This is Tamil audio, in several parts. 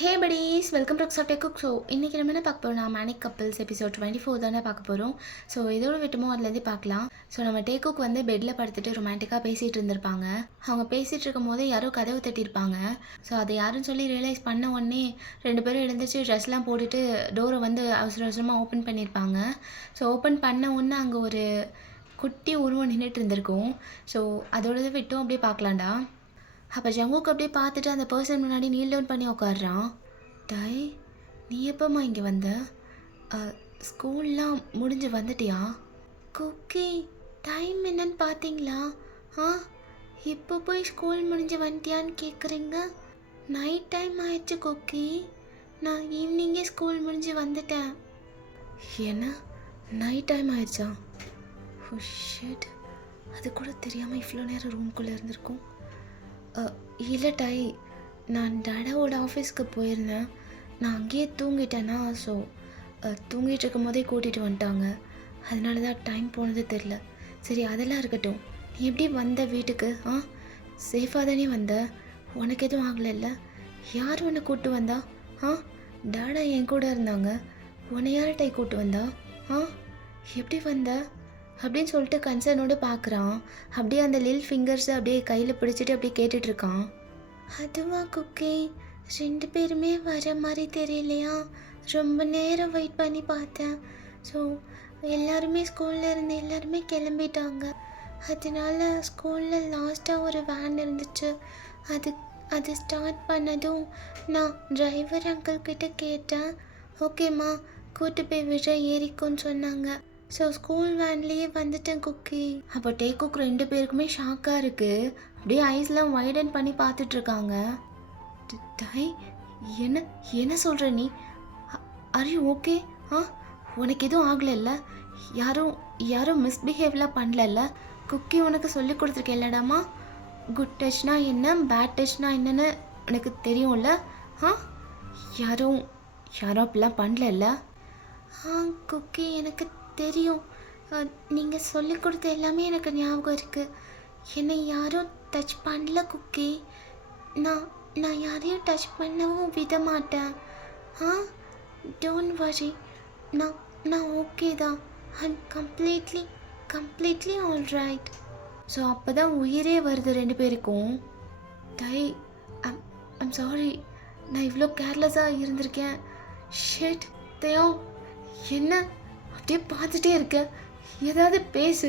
Hey buddies welcome to soft cook. So இன்றைக்கி நம்ம என்ன பார்க்க போகிறோம்? மேனிக் கப்பிள்ஸ் எபிசோட் 24 தானே பார்க்க போகிறோம். ஸோ இதோட விட்டுமோ அதுலேருந்து பார்க்கலாம். ஸோ நம்ம டேக்குக் வந்து பெட்டில் படுத்துட்டு ரொமான்டிக்காக பேசிகிட்டு இருந்திருப்பாங்க. அவங்க பேசிகிட்டு இருக்கும் போது யாரோ கதவு தட்டியிருப்பாங்க. ஸோ அதை யாருன்னு சொல்லி ரியலைஸ் பண்ண உடனே ரெண்டு பேரும் எழுந்திரிச்சு ட்ரெஸ்லாம் போட்டுட்டு டோரை வந்து அவசர அவசரமாக ஓப்பன் பண்ணியிருப்பாங்க. ஸோ ஓப்பன் பண்ண உடனே அங்கே ஒரு குட்டி உருவம் நின்றுட்டு இருந்திருக்கும். ஸோ அதோடது விட்டும் அப்படியே பார்க்கலாம்டா. அப்போ ஜங்குக் அப்படியே பார்த்துட்டு அந்த பர்சன் முன்னாடி நீல் டவுன் பண்ணி உட்காடுறான். டாய், நீ எப்போம்மா இங்கே வந்த? ஸ்கூல்லாம் முடிஞ்சு வந்துட்டியா? குக்கி, டைம் என்னன்னு பார்த்தீங்களா? இப்போ போய் ஸ்கூல் முடிஞ்சு வந்துட்டியான்னு கேட்குறீங்க? நைட் டைம் ஆயிடுச்சு குக்கி. நான் ஈவினிங்கே ஸ்கூல் முடிஞ்சு வந்துட்டேன். என்ன, நைட் டைம் ஆயிடுச்சா? ஷிட், அது கூட தெரியாமல் இவ்வளோ நேரம் ரூம்குள்ளே இருந்திருக்கும். இல்லை டாய், நான் டேடாவோட ஆஃபீஸ்க்கு போயிருந்தேன். நான் அங்கேயே தூங்கிட்டேன்னா, ஸோ தூங்கிட்டு இருக்கும் போதே கூட்டிகிட்டு வந்துட்டாங்க. அதனால தான் டைம் போனது தெரில. சரி, அதெல்லாம் இருக்கட்டும். நீ எப்படி வந்த வீட்டுக்கு? சேஃபாக தானே வந்த? உனக்கு எதுவும் ஆகலைல்ல? யார் உன்னை கூப்பிட்டு வந்தா? டேடா என் கூட இருந்தாங்க. உன்னை யார் டாய் கூப்பிட்டு வந்தா? எப்படி வந்த அப்படின்னு சொல்லிட்டு கன்சர்னோடு பார்க்குறான். அப்படியே அந்த லில் ஃபிங்கர்ஸை அப்படியே கையில் பிடிச்சிட்டு அப்படியே கேட்டுட்ருக்கான். அதுவா குக்கி, ரெண்டு பேருமே வர மாதிரி தெரியலையா? ரொம்ப நேரம் வெயிட் பண்ணி பார்த்தேன். ஸோ எல்லாருமே ஸ்கூலில் இருந்து எல்லாருமே கிளம்பிட்டாங்க. அதனால ஸ்கூலில் லாஸ்ட்டாக ஒரு வேன் இருந்துச்சு. அது ஸ்டார்ட் பண்ணதும் நான் டிரைவர் அங்கிள் கிட்ட கேட்டேன். ஓகேம்மா, கூட்டு போய் விழ ஏறிக்குன்னு சொன்னாங்க. ஸோ ஸ்கூல் வேன்லேயே வந்துட்டேன் குக்கி. அப்போ டேக்குக் ரெண்டு பேருக்குமே ஷாக்காக இருக்குது. அப்படியே ஐஸ்லாம் வைடன் பண்ணி பார்த்துட்ருக்காங்க. டாய், என்ன என்ன சொல்கிற நீ? Are you okay? உனக்கு எதுவும் ஆகலைல்ல? யாரும் மிஸ்பிஹேவ்லாம் பண்ணலல்ல? குக்கி உனக்கு சொல்லி கொடுத்துருக்கேன்லடாமா. குட் டச்னா என்ன, பேட் டச்னா என்னன்னு உனக்கு தெரியும்ல? யாரும் அப்படிலாம் பண்ணலல்ல? குக்கி, எனக்கு தெரியும். நீங்கள் சொல்லி கொடுத்த எல்லாமே எனக்கு ஞாபகம் இருக்குது. என்னை யாரும் டச் பண்ணல குக்கி. நான் யாரையும் டச் பண்ணவும் விட மாட்டேன். டோன்ட் வரி, நான் ஓகே தான். I'm completely all right. So அப்போ தான் உயிரே வருது ரெண்டு பேருக்கும். டை, ஐம் சாரி, நான் இவ்வளோ கேர்லெஸ்ஸாக இருந்திருக்கேன். ஷிட் தேவ், என்ன அப்படியே பார்த்துட்டே இருக்க? ஏதாவது பேசு.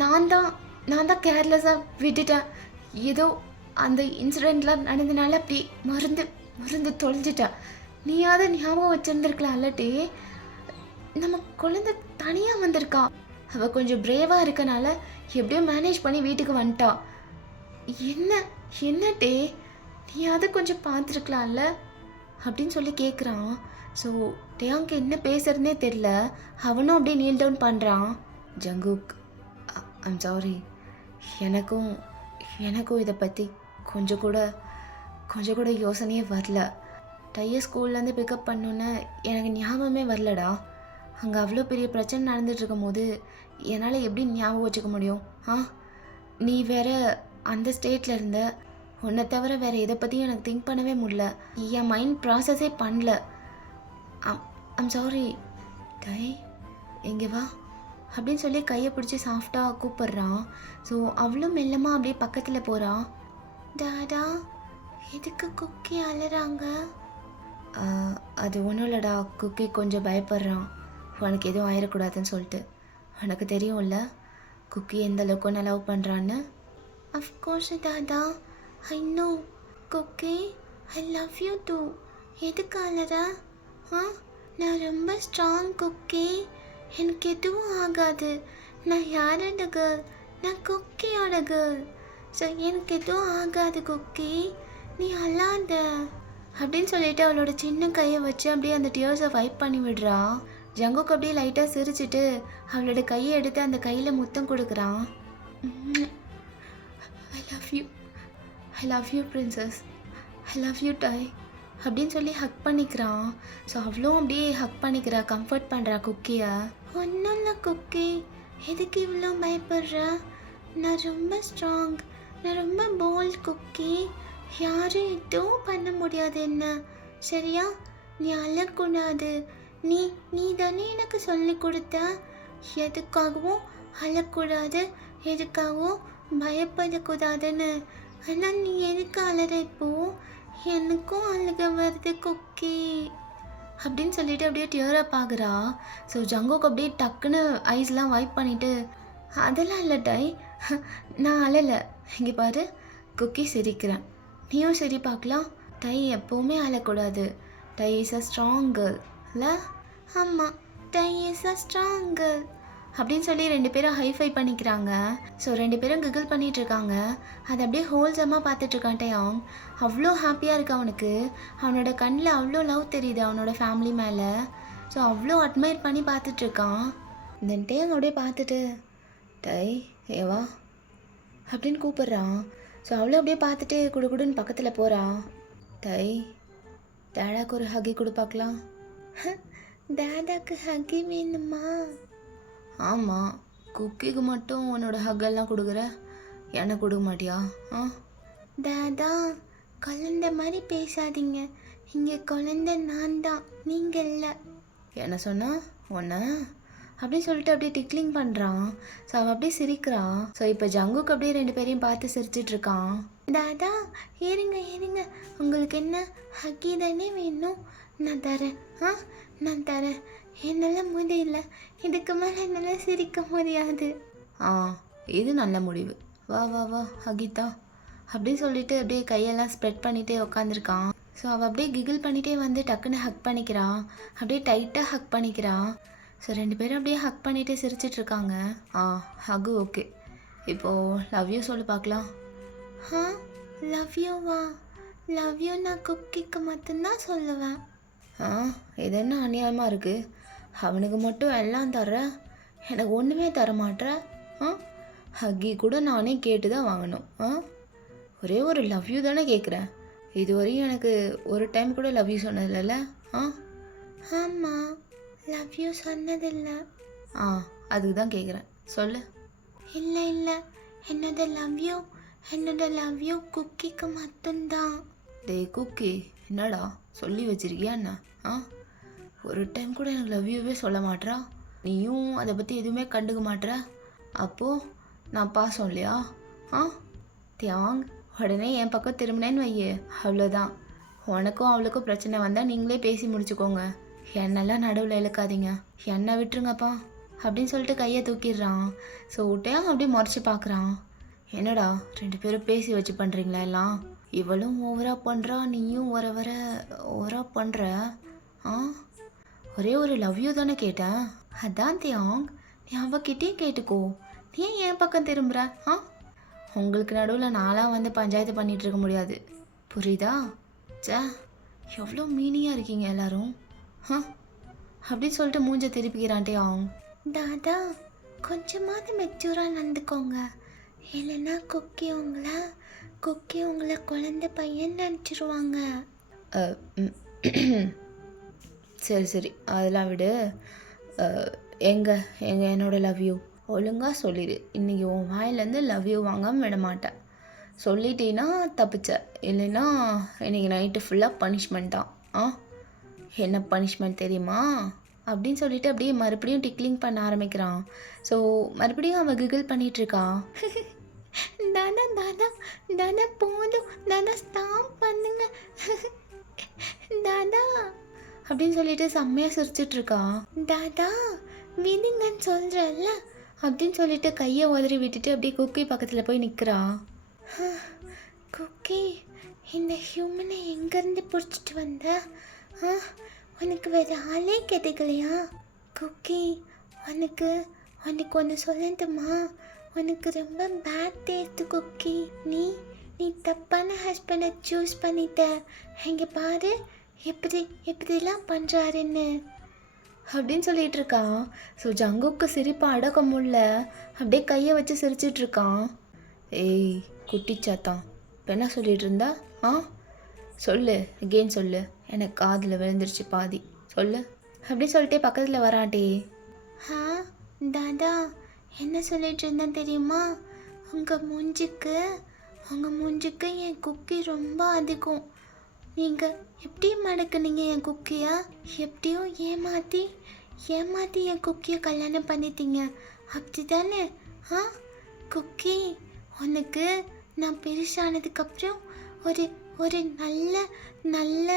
நான் தான் கேர்லெஸ்ஸாக விட்டுட்டேன். ஏதோ அந்த இன்சிடெண்ட்லாம் நடந்தனால அப்படி மருந்து தொலைஞ்சிட்டேன். நீயாவது ஞாபகம் வச்சுருந்துருக்கலாம் அல்லட்டே. நம்ம குழந்தை தனியாக வந்திருக்கா. அவள் கொஞ்சம் பிரேவாக இருக்கனால எப்படியோ மேனேஜ் பண்ணி வீட்டுக்கு வந்துட்டா. என்ன டே, நீயாவது கொஞ்சம் பார்த்துருக்கலாம்ல அப்படின்னு சொல்லி கேட்குறான். ஸோ டேயாங்க்கு என்ன பேசுறதுனே தெரில. அவனும் அப்படியே நீல் டவுன் பண்ணுறான். Jungkook, I'm sorry. எனக்கும் இதை பற்றி கொஞ்சம் கூட யோசனையே வரல. டையை ஸ்கூல்லேருந்து பிக்கப் பண்ணோன்னு எனக்கு ஞாபகமே வரலடா. அங்கே அவ்வளோ பெரிய பிரச்சனை நடந்துகிட்ருக்கும் போது என்னால் எப்படி ஞாபகம் வச்சுக்க முடியும்? நீ வேற அந்த ஸ்டேட்டில் இருந்த. உன்னை தவிர வேறு எதை பற்றியும் எனக்கு திங்க் பண்ணவே முடியல. என் மைண்ட் ப்ராசஸே பண்ணல. I'm sorry. டை, எங்கே வா அப்படின்னு சொல்லி கையை பிடிச்சி சாஃப்டாக கூப்பிட்றான். ஸோ அவ்வளோ மெல்லமாக அப்படியே பக்கத்தில் போகிறான். டாடா, எதுக்கு குக்கி அலறாங்க? அது ஒன்றும் இல்லைடா, குக்கி கொஞ்சம் பயப்படுறான். உனக்கு எதுவும் ஆயிடக்கூடாதுன்னு சொல்லிட்டு. உனக்கு தெரியும்ல குக்கி எந்த அளவுக்கு ஒன்று லவ் பண்ணுறான்னு. அஃப்கோர்ஸ் டாடா, I know. Cookie, I love you too. எதுக்கு அலற? நான் ரொம்ப ஸ்ட்ராங் குக்கி. எனக்கு எதுவும் ஆகாது. நான் யாரோட கேர்ள்? நான் குக்கியோட கேர்ள். ஸோ எனக்கு எதுவும் ஆகாது குக்கி, நீ அழாத அப்படின்னு சொல்லிட்டு அவளோட சின்ன கையை வச்சு அப்படியே அந்த டியர்ஸை வைப் பண்ணி விடுறா. ஜங்குக் அப்படியே லைட்டாக சிரிச்சிட்டு அவளோட கையை எடுத்து அந்த கையில் முத்தம் கொடுக்குறான். I love you princess. I love you டாய் அப்படின்னு சொல்லி ஹக் பண்ணிக்கிறான். ஸோ அவ்வளோ அப்படியே ஹக் பண்ணிக்கிறா, கம்ஃபர்ட் பண்ணுறா குக்கியை. ஒன்றும் இல்லை குக்கி, எதுக்கு இவ்வளோ பயப்படுற? நான் ரொம்ப ஸ்ட்ராங், நான் ரொம்ப போல்ட் குக்கி. யாரும் எதுவும் பண்ண முடியாது என்ன, சரியா? நீ அழக்கூடாது. நீ நீ தானே எனக்கு சொல்லி கொடுத்த எதுக்காகவும் அழக்கூடாது, எதுக்காகவும் பயப்படக்கூடாதுன்னு. ஆனால் நீ எதுக்கு அழற இப்போ? எனக்கும் அழுக வருது குக்கி அப்படின்னு சொல்லிட்டு அப்படியே டியரப் ஆகுறா. ஸோ ஜங்குக்கு அப்படியே டக்குன்னு ஐஸ்லாம் வைப் பண்ணிட்டு, அதெல்லாம் இல்லை டை, நான் அழலை, இங்கே பாரு குக்கி சிரிக்கிறேன், நீயும் சரி பார்க்கலாம். டை எப்போவுமே அழக்கூடாது. டை இஸ் அ ஸ்ட்ராங் கேர்ள் இல்லை? ஆமாம், டை இஸ் அ ஸ்ட்ராங் கேர்ள் அப்படின்னு சொல்லி ரெண்டு பேரும் ஹைஃபை பண்ணிக்கிறாங்க. ஸோ ரெண்டு பேரும் கிகிள் பண்ணிகிட்டு இருக்காங்க. அதை அப்படியே ஹோல்சமாக பார்த்துட்ருக்கான் டயாங். அவ்வளோ ஹாப்பியாக இருக்கு அவனுக்கு. அவனோட கண்ணில் அவ்வளோ லவ் தெரியுது அவனோட ஃபேமிலி மேலே. ஸோ அவ்வளோ அட்மையர் பண்ணி பார்த்துட்ருக்கான். தென் டயாங் அப்படியே பார்த்துட்டு, டை ஏவா அப்படின்னு கூப்பிட்றான். ஸோ அவளும் அப்படியே பார்த்துட்டு குடுன்னு பக்கத்தில் போகிறா. டை டேடாக்கு ஒரு ஹக்கி கொடுப்பாக்கலாம். டேடாக்கு ஹக்கி வேணுமா? ஆமாம், குக்கிக்கு மட்டும் உன்னோட ஹக்கெல்லாம் கொடுக்குற, எனக்கு கொடுக்க மாட்டியா? டேடா குழந்த மாதிரி பேசாதீங்க, இங்கே குழந்த நான் தான், நீங்கள் இல்லை. என்ன சொன்னா உன்ன அப்படின்னு சொல்லிட்டு அப்படியே டிக்லிங் பண்ணுறான். ஸோ அவள் அப்படியே சிரிக்கிறான். ஸோ இப்போ ஜங்குக்கு அப்படியே ரெண்டு பேரையும் பார்த்து சிரிச்சிட்ருக்கான். தாதா ஏறுங்க ஏறுங்க, உங்களுக்கு என்ன ஹக்கி தானே வேணும்? நான் தரேன், நான் தரேன். என்னால் முடியல, இதுக்கு மேலே என்னால் சிரிக்க முடியாது. இது நல்ல முடிவு, வா வா வா ஹகிதா அப்படின்னு சொல்லிட்டு அப்படியே கையெல்லாம் ஸ்ப்ரெட் பண்ணிகிட்டே உட்காந்துருக்கான். ஸோ அவள் அப்படியே கிகிள் பண்ணிகிட்டே வந்து டக்குன்னு ஹக் பண்ணிக்கிறான். அப்படியே டைட்டாக ஹக் பண்ணிக்கிறான். ஸோ ரெண்டு பேரும் அப்படியே ஹக் பண்ணிகிட்டே சிரிச்சிட்ருக்காங்க. ஹக்கு ஓகே. இப்போது லவ் யூ சொல்லி பார்க்கலாம். லவ் யூவா? லவ் யூ நான் குக்கிக்கு மட்டும்தான் சொல்லுவேன். இது என்ன அநியாயமாக இருக்குது? அவனுக்கு மட்டும் எல்லாம் தர்ற, எனக்கு ஒன்றுமே தர மாட்டேற. ஹக்கி கூட நானே கேட்டு தான் வாங்கணும். ஒரே ஒரு லவ் யூ தானே கேட்குறேன். இதுவரையும் எனக்கு ஒரு டைம் கூட லவ் யூ சொன்னதில்ல. ஆமாம், லவ் யூ சொன்னதில்லை. அதுக்கு தான் கேட்குறேன், சொல்லு. இல்லை இல்லை, என்னோட லவ் யூ குக்கிக்கு மட்டும்தான். டேய் குக்கி, என்னடா சொல்லி வச்சிருக்கியா என்ன? ஒரு டைம் கூட எனக்கு லவ் யூவே சொல்ல மாட்டேறா. நீயும் அதை பற்றி எதுவுமே கண்டுக்க மாட்டேற. அப்போது நான் பாசம் இல்லையா? தியாங் உடனே என் பக்கம் திரும்பினேன்னு வையே, அவ்வளோதான். உனக்கும் அவளுக்கும் பிரச்சனை வந்தால் நீங்களே பேசி முடிச்சுக்கோங்க, என்னெல்லாம் நடுவில் இழுக்காதீங்க, என்னை விட்டுருங்கப்பா அப்படின்னு சொல்லிட்டு கையை தூக்கிடுறான். ஸோ விட்டையும் அப்படியே முறைச்சி பார்க்குறான். என்னடா ரெண்டு பேரும் பேசி வச்சு பண்ணுறீங்களா எல்லாம்? இவளும் ஓவராக பண்ணுறா, நீயும் வர வர ஓவராக பண்ணுற. ஒரே ஒரு லவ் யூ தானே கேட்டேன். அதான் தியாங், நீ அவகிட்டே கேட்டுக்கோ, நீ என் பக்கம் திரும்புகிற? உங்களுக்கு நடுவில் நாளாக வந்து பஞ்சாயத்து பண்ணிகிட்டு இருக்க முடியாது, புரியுதா? எவ்வளோ மீனிங்காக இருக்கீங்க எல்லாரும். அப்படின்னு சொல்லிட்டு மூஞ்ச திருப்பிக்கிறான்ட்டே அவங்க. தாதா கொஞ்சமாவது மெச்சூராக நடந்துக்கோங்க, இல்லைன்னா குக்கி உங்களை குழந்தை பையன் நினச்சிருவாங்க. சரி சரி அதெல்லாம் விடு. எங்கே என்னோட லவ் யூ ஒழுங்காக சொல்லிடு. இன்றைக்கி உன் வாயிலேருந்து லவ் யூ வாங்காமல் விட மாட்டேன். சொல்லிட்டீன்னா தப்பிச்ச, இல்லைன்னா இன்றைக்கி நைட்டு ஃபுல்லாக பனிஷ்மெண்ட் தான். என்ன பனிஷ்மெண்ட் தெரியுமா அப்படின்னு சொல்லிட்டு அப்படியே மறுபடியும் டிக்லிங் பண்ண ஆரம்பிக்கிறான். ஸோ மறுபடியும் அவன் கிகிள் பண்ணிகிட்ருக்கான். தாதா தாதா தாதா போதும் தாதா, ஸ்டாப் பண்ணுங்க தாதா அப்படின்னு சொல்லிட்டு செம்மையாக சிரிச்சிட்ருக்கான். தாதா விடுங்கன்னு சொல்கிறல்ல அப்படின்னு சொல்லிட்டு கையை உதறி விட்டுட்டு அப்படியே குக்கி பக்கத்தில் போய் நிற்கிறான். குக்கி, இந்த ஹியூமனை எங்கேருந்து பிடிச்சிட்டு வந்த? உனக்கு வேறு ஆளே கிடைக்கலையா? குக்கி, உனக்கு ஒன்று சொல்லட்டுமா? உனக்கு ரொம்ப பேட் டேஸ்ட் குக்கி. நீ தப்பான ஹஸ்பண்டை சூஸ் பண்ணிட்ட. இங்கே பாரு எப்படிலாம் பண்ணுறாருன்னு அப்படின்னு சொல்லிட்டு இருக்கான். ஸோ ஜங்குக்கு சிரிப்பை அடக்க முடியல, அப்படியே கையை வச்சு சிரிச்சிட்ருக்கான். ஏய் குட்டிச்சாத்தான், இப்போ என்ன சொல்லிட்டு இருந்தா? சொல்லு, அகெயின் சொல்லு, எனக்கு காதில் விழுந்துருச்சு பாதி, சொல்லு அப்படி சொல்லிட்டே பக்கத்தில் வராட்டே. தாதா என்ன சொல்லிட்டு இருந்தேன் தெரியுமா? உங்கள் மூஞ்சிக்கு உங்கள் மூஞ்சுக்கு என் குக்கி ரொம்ப அதிகம். நீங்கள் எப்படி மடக்குனீங்க என் குக்கியை? எப்படியோ ஏமாற்றி ஏமாற்றி என் குக்கியை கல்யாணம் பண்ணிட்டீங்க அப்படி தானே? ஆ குக்கி, உனக்கு நான் பெருசானதுக்கப்புறம் ஒரு ஒரு நல்ல நல்ல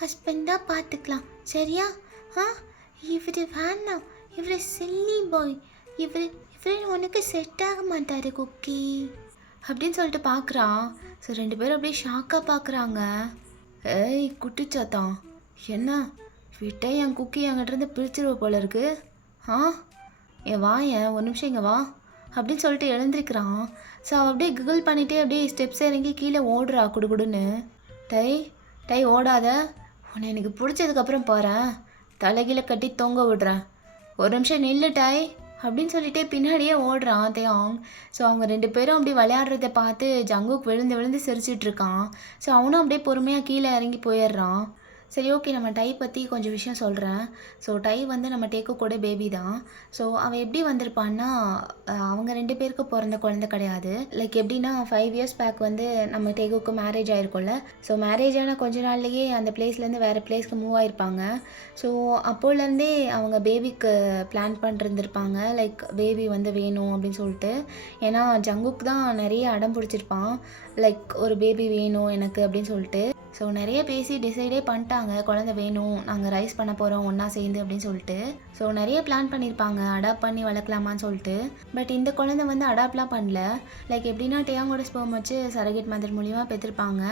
ஹஸ்பண்டாக பார்த்துக்கலாம், சரியா? ஆ இவர் வேணாம், இவர் சில்லி பாய், இவர் உனக்கு செட் ஆக மாட்டார் குக்கி அப்படின்னு சொல்லிட்டு பார்க்குறான். ஸோ 2 பேரும் அப்படியே ஷாக்காக பார்க்குறாங்க. ஏய் குட்டிச்சாத்தான், என்ன விட்டே என் குக்கி என்கிட்டருந்து பிரிச்சிருவ போல இருக்கு. ஆ என் வாயன் ஒரு நிமிஷம் இங்கே வா அப்படின்னு சொல்லிட்டு எழுந்திருக்கிறான். ஸோ அவள் அப்படியே கிகிள் பண்ணிகிட்டே அப்படியே ஸ்டெப்ஸ் இறங்கி கீழே ஓடுறா குடுகுடுன்னு. டை டை ஓடாத, உன்னை எனக்கு பிடிச்சதுக்கப்புறம் போகிறேன், தலைகீழ கட்டி தொங்க விடுறேன், ஒரு நிமிஷம் நில்லு டாய் அப்படின்னு சொல்லிட்டு பின்னாடியே ஓடுறான் தேயாங். ஸோ அவங்க 2 பேரும் அப்படி விளையாடுறத பார்த்து ஜங்குக் விழுந்து விழுந்து சிரிச்சிட்டு இருக்கான். ஸோ அவனும் அப்படியே பொறுமையாக கீழே இறங்கி போயிடுறான். சரி ஓகே, நம்ம டை பற்றி கொஞ்சம் விஷயம் சொல்கிறேன். ஸோ டை வந்து நம்ம டேக்கு கூட பேபி தான். ஸோ அவன் எப்படி வந்திருப்பான்னா, அவங்க 2 பேருக்கு பிறந்த குழந்தை கிடையாது. லைக் எப்படின்னா 5 இயர்ஸ் பேக் வந்து நம்ம டேக்குக்கு மேரேஜ் ஆகிருக்கும்ல. ஸோ மேரேஜ் ஆன கொஞ்ச நாள்லேயே அந்த பிளேஸ்லேருந்து வேறு பிளேஸ்க்கு மூவ் ஆகிருப்பாங்க. ஸோ அப்போலேருந்தே அவங்க பேபிக்கு பிளான் பண்ணிருந்துருப்பாங்க, லைக் பேபி வந்து வேணும் அப்படின்னு சொல்லிட்டு. ஏன்னா ஜங்குக் தான் நிறைய அடம் பிடிச்சிருப்பான், லைக் ஒரு பேபி வேணும் எனக்கு அப்படின்னு சொல்லிட்டு. ஸோ நிறைய பேசி டிசைடே பண்ணிட்டாங்க, குழந்தை வேணும், நாங்கள் ரைஸ் பண்ண போகிறோம் ஒன்றா சேர்ந்து அப்படின்னு சொல்லிட்டு. ஸோ நிறைய பிளான் பண்ணியிருப்பாங்க அடாப்ட் பண்ணி வளர்க்கலாமான்னு சொல்லிட்டு. பட் இந்த குழந்தை வந்து அடாப்ட்லாம் பண்ணல. லைக் எப்படின்னா டேயாங்கோட ஸ்பெர்ம் வச்சு சரகேட் மதர் மூலியமாக பெற்றிருப்பாங்க.